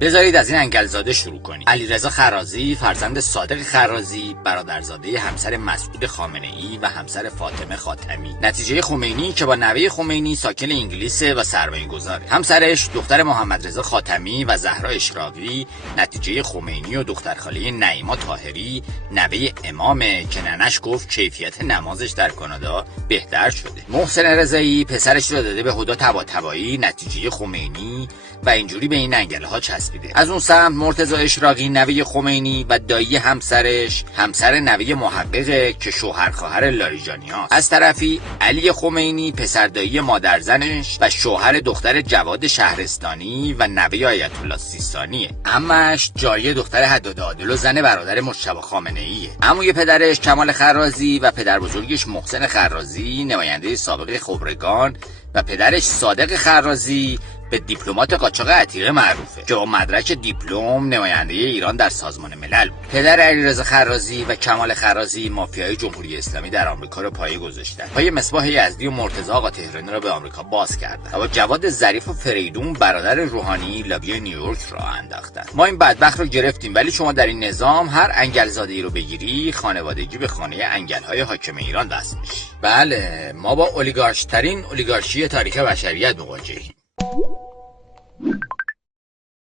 بذارید از این انگلزاده شروع کنیم. علیرضا خرازی فرزند صادق خرازی، برادرزاده همسر مسعود خامنه‌ای و همسر فاطمه خاتمی. نتیجه خمینی که با نوه خمینی ساکن انگلیس و سرمایه‌گذاره. همسرش دختر محمد رضا خاتمی و زهرا اشراقی نتیجه خمینی و دخترخاله نعیما طاهری نوه امامه که ننش گفت کیفیت نمازش در کانادا بهتر شده. محسن رضایی پسرش رو داده به هدی طباطبایی نتیجه خمینی و اینجوری به این انگله ها چسبیده. از اون سمت مرتضی اشراقی نوه خمینی و دایی همسرش همسر نوه محققه که شوهر خواهر لاریجانی‌ها. از طرفی علی خمینی پسر دایی مادرزنش و شوهر دختر جواد شهرستانی و نوه آیت الله سیستانیه. عمش جاریه دختر حداد عادل و زن برادر مجتبی خامنه‌ایه. عموی پدرش کمال خرازی و پدر بزرگش محسن خرازی نماینده سابق خبرگان و پدرش صادق خرازی به دیپلمات قاچاق عتیقه معروفه که با مدرک دیپلم نماینده ایران در سازمان ملل بود. پدر علیرضا خرازی و کمال خرازی مافیای جمهوری اسلامی در آمریکا رو پایه گذاشتن. پای مصباح یزدی و مرتضی آقا تهرانی را به آمریکا باز کردن و با جواد ظریف و فریدون برادر روحانی لابی نیویورک را انداختن. ما این بدبخت رو گرفتیم، ولی شما در این نظام هر انگلزاده‌ای رو بگیری خانوادگی به خانه انگل‌های حاکم ایران وصل میشی. بله، ما با اولیگارشترین اولیگارشی تاریخ بشریت مواجهیم.